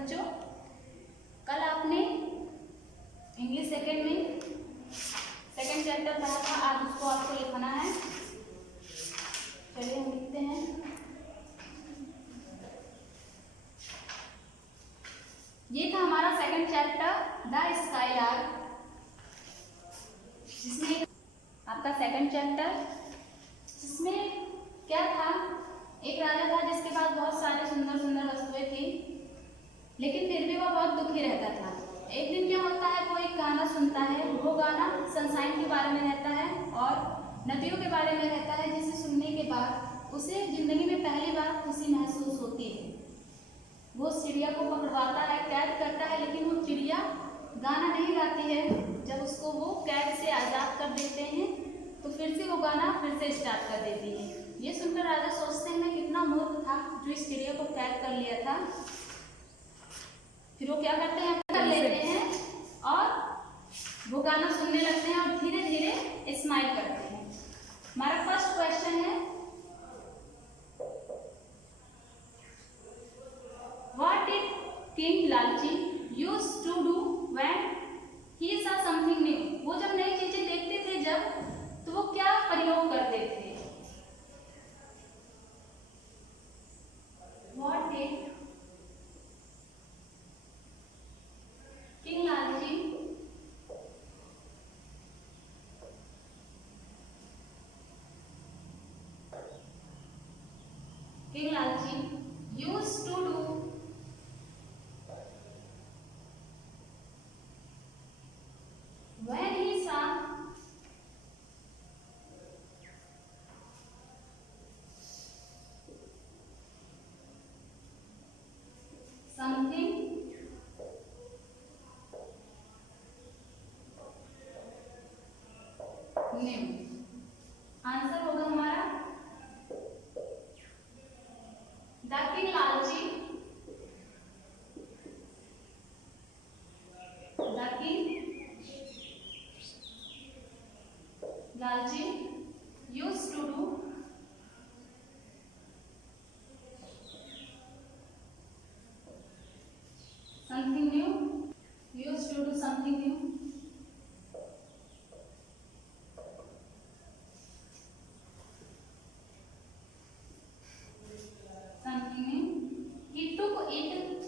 बच्चों, कल आपने इंग्लिश सेकेंड में सेकेंड चैप्टर पढ़ा था, आज उसको आपको लिखना है। चलिए हम लिखते हैं। ये था हमारा सेकेंड चैप्टर द स्काईलार्क, जिसमें आपका सेकेंड चैप्टर, जिसमें क्या था, एक राजा था जिसके पास बहुत सारे सुंदर सुंदर वस्तुएं थी, लेकिन फिर भी वह बहुत दुखी रहता था। एक दिन क्या होता है, वो एक गाना सुनता है। वो गाना सनशाइन के बारे में रहता है और नदियों के बारे में रहता है, जिसे सुनने के बाद उसे जिंदगी में पहली बार खुशी महसूस होती है। वो उस चिड़िया को पकड़वाता है, कैद करता है, लेकिन वो चिड़िया गाना नहीं गाती है। जब उसको वो कैद से आज़ाद कर देते हैं तो फिर से वो गाना फिर से स्टार्ट कर देती है। ये सुनकर राजा सोचते हैं मैं कितना मूर्ख था जो इस चिड़िया को कैद कर लिया था। फिर वो क्या करते हैं, कर लेते हैं और वो गाना सुनने लगते हैं और धीरे धीरे स्माइल करते हैं। हमारा फर्स्ट क्वेश्चन है, what did king Lalchi used to do when he saw something new? वो जब नई चीजें देखते थे तो वो क्या प्रयोग करते थे? What did किंग लालची used to do when he saw something new? Answer होगा हमारा द किंग लालची used to do something new. Used to do something new. Something new. He took it.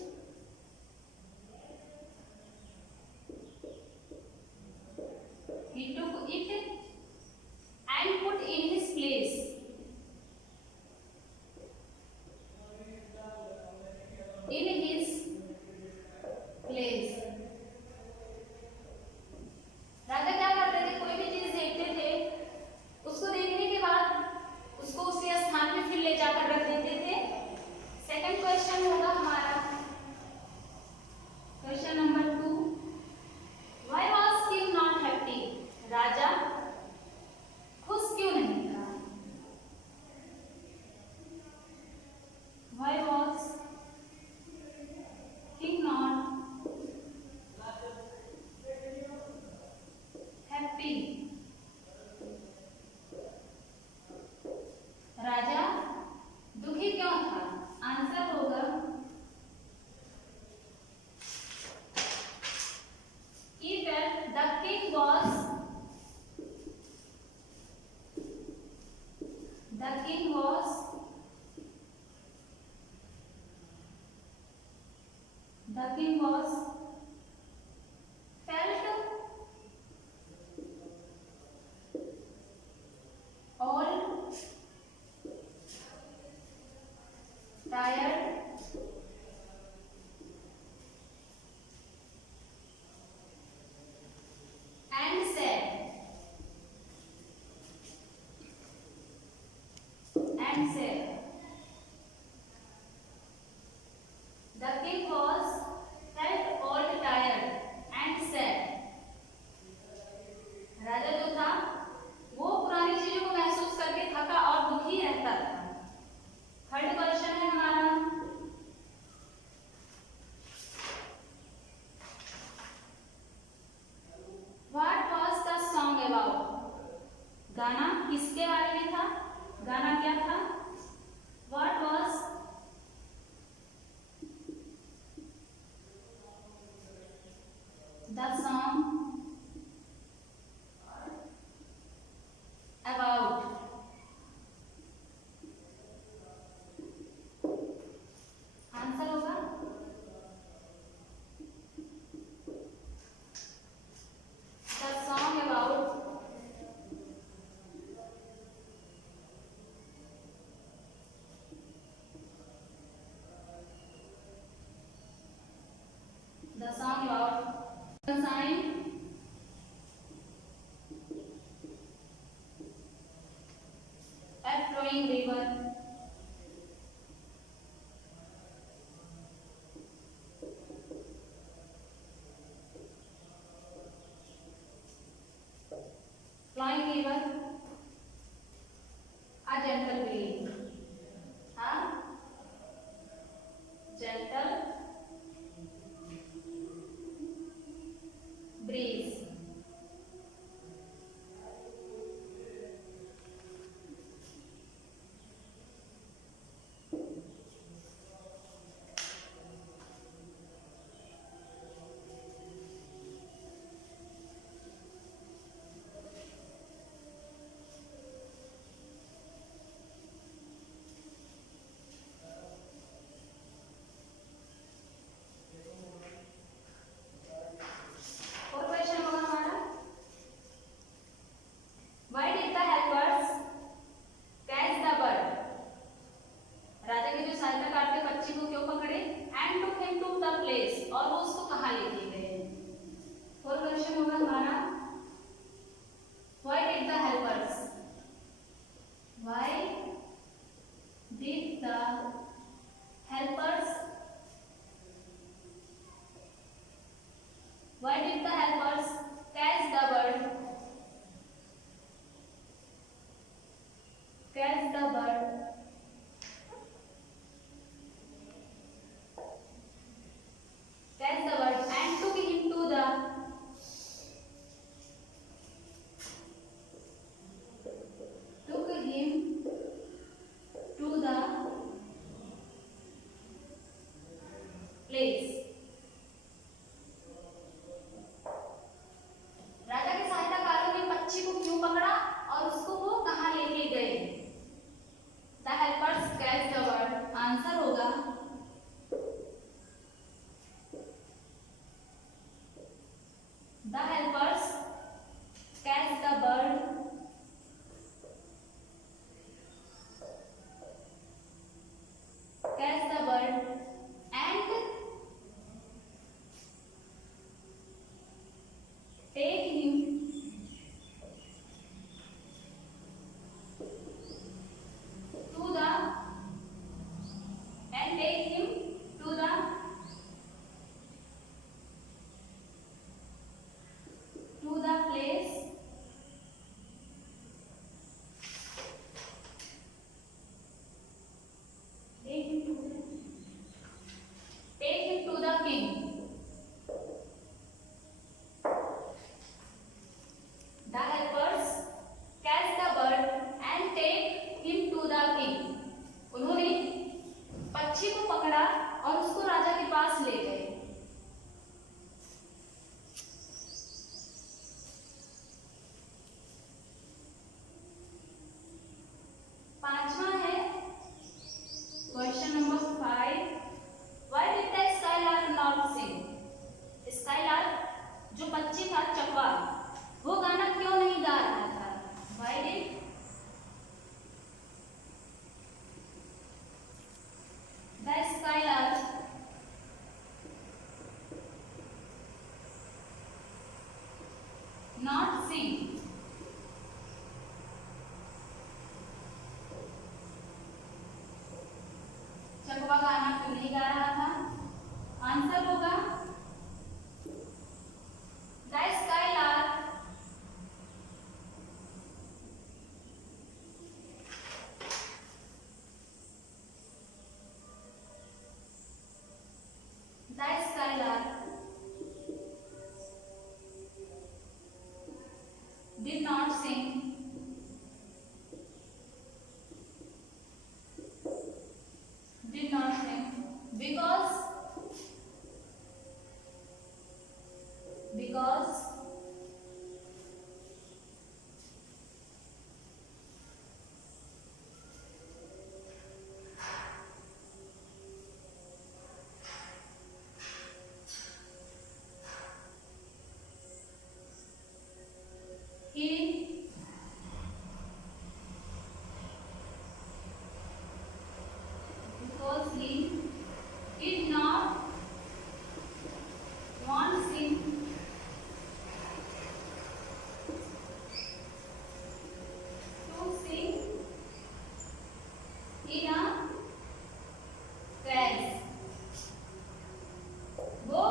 He took it and put in his place. In his place. राजा क्या करते थे, कोई भी चीज देखते थे, उसको देखने के बाद उसको उसी स्थान पे फिर ले जाकर रख देते थे। सेकंड क्वेश्चन होगा हमारा question number 2, why was king not happy? राजा खुश क्यों नहीं था? Why was king not happy? राजा दुखी क्यों था? आंसर होगा he felt the king was felt all tired and sad. The king was felt और वो उसको कहाँ लेके गए। फोर क्वेश्चन होगा हमारा, why did the helpers, why did the helpers, why did the helpers catch the bird, catch the bird, catch the bird and took him to the place. राजा के सहायताकारों ने पक्षी को क्यों पकड़ा और उसको वो कहाँ लेके गए। The helpers catch the bird, answer होगा the helpers catch the bird and take him to the place take him to the king. The helpers catch the bird and take him to the king. उन्होंने पक्षी को पकड़ा और उसको राजा के पास ले गए। पांचवा है question number 5, why did the skylark not sing. Skylark जो पक्षी था चकवा, वो गाना क्यों नहीं गा रहा था। Why did the skylark not sing. चकवा गाना क्यों नहीं गा रहा था। आंसर होगा the skylark did not sing because he did not want sing to sing in a cage। वो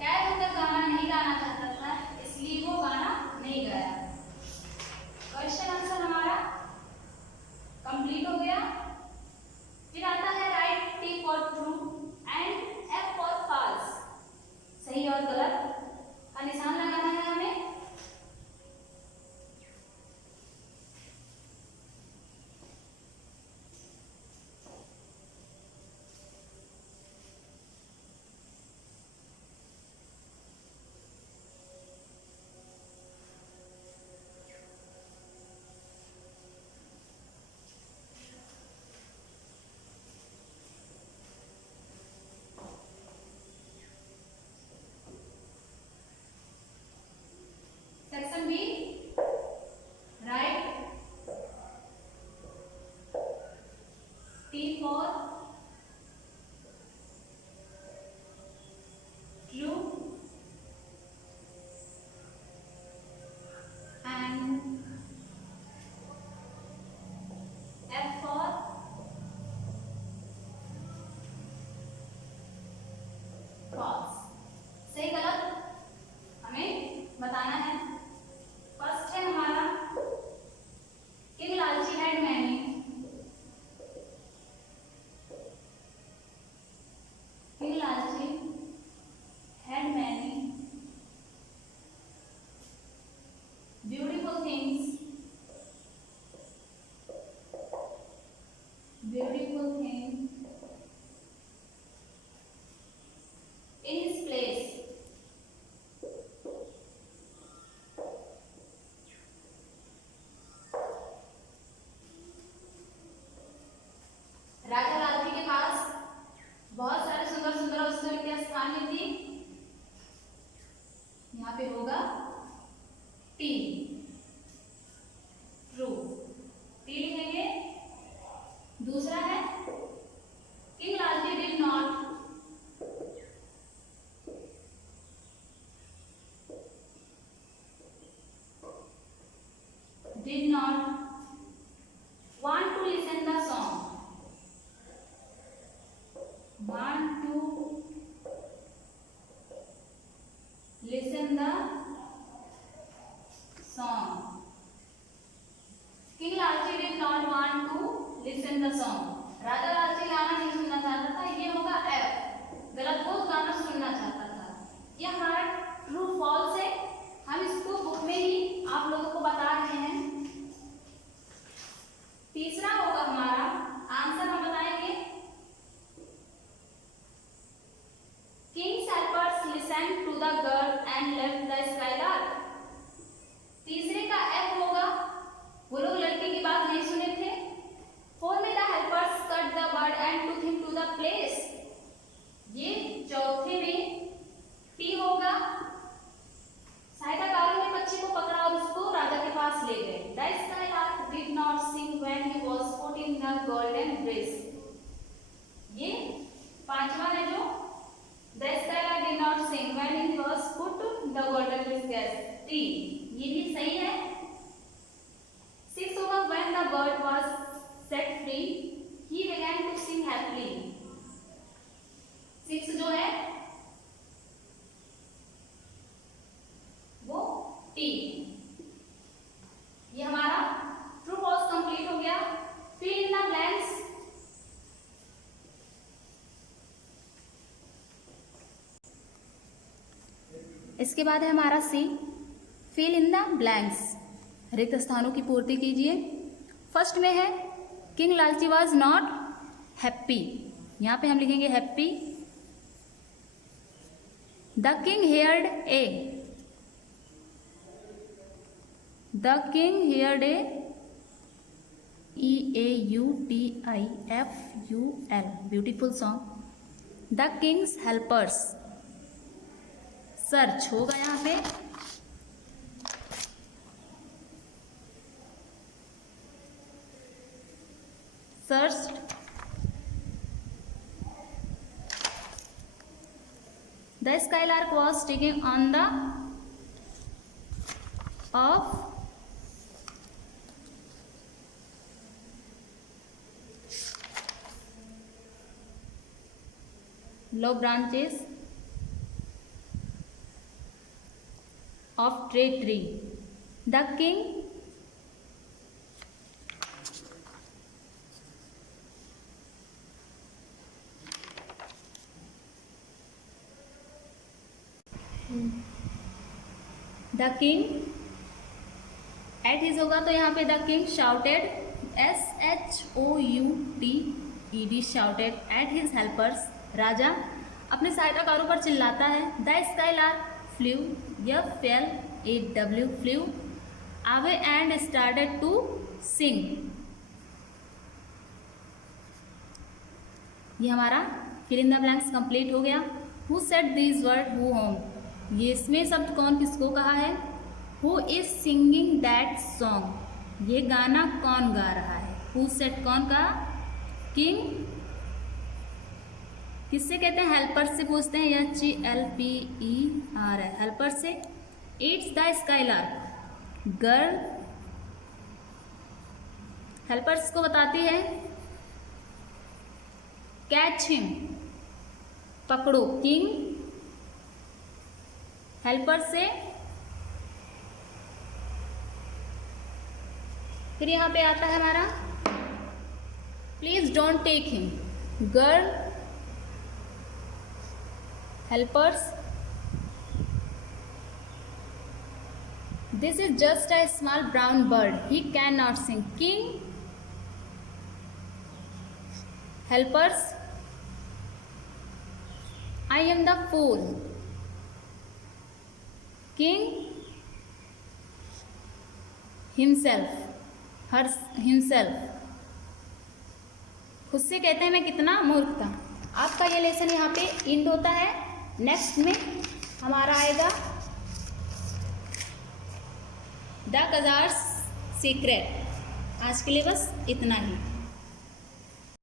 कैद होकर गाना नहीं गाना चाहता था, इसलिए वो गाना नहीं गाया। क्वेश्चन आंसर हमारा कंप्लीट हो गया। फिर आता है write T for true and F for false. सही और गलत का निशान लगाना है हमें। स्थान में थी, यहाँ पे होगा टी, ट्रू, टी लिखेंगे। दूसरा है king Lalji did not want to listen the song, want to listen the song, King Lalji did not want to listen the song, राजा लालची गाना नहीं सुनना चाहता था, ये होगा एफ, गलत, वो गाना सुनना चाहता था। ये हमारा ट्रू फॉल्स है, हम इसको बुक में ही आप लोगों को बता रहे हैं। तीसरा होगा हमारा आंसर, हम बताएंगे king's helpers listen to the girl and left the skylark. तीसरे का एफ होगा, वो लोग लड़की की बात नहीं सुने थे। फोर में the helpers cut the bird and took him to the place, ये चौथे में टी होगा, साहित्यकारों ने पक्षी को पकड़ा और उसको राजा के पास ले गए। The skylark did not sing when he was put in the golden brace, ये पांचवा है जो the skylark did not sing when he was put the golden brace, T, ये भी सही है। सिक्स होगा when the bird was set free he began to sing happily, six जो है वो टी। ये हमारा ट्रू फॉल्स कंप्लीट हो गया। फिल इन द ब्लैंक्स, इसके बाद है हमारा सी, फिल इन द ब्लैंक्स, रिक्त स्थानों की पूर्ति कीजिए। फर्स्ट में है किंग लालची वाज नॉट हैप्पी, यहां पे हम लिखेंगे happy. The king heard A, The king heard a EAUTIFUL, beautiful song. The king's helpers, search होगा यहाँ पे, searched, the skylark was sticking on the of low branches of tree. The king at his होगा तो यहाँ पे the king shouted, SHOUTED, shouted at his helpers, राजा अपने सहायताकारों पर चिल्लाता है। The skylark flew, FLAW, flew away and started to sing, ये हमारा fill in the blanks complete हो गया। Who said these word, who whom, ये इसमें शब्द कौन किसको कहा है। Who is singing that song, ये गाना कौन गा रहा है। हु सेड कौन कहा, किंग, किससे कहते हैं, हेल्पर से पूछते हैं, HELPER है, हेल्पर से। It's the skylark, girl helpers को बताती है, कैच हिम, पकड़ो, किंग हेल्पर से। फिर यहां पे आता है हमारा please don't take him, girl helpers, this is just a small brown bird, he can not sing, king helpers, I am the fool, king himself, himself, खुद से कहते हैं मैं कितना मूर्ख था। आपका ये लेसन यहाँ पे इंड होता है। नेक्स्ट में हमारा आएगा द कज़ार्स सीक्रेट। आज के लिए बस इतना ही।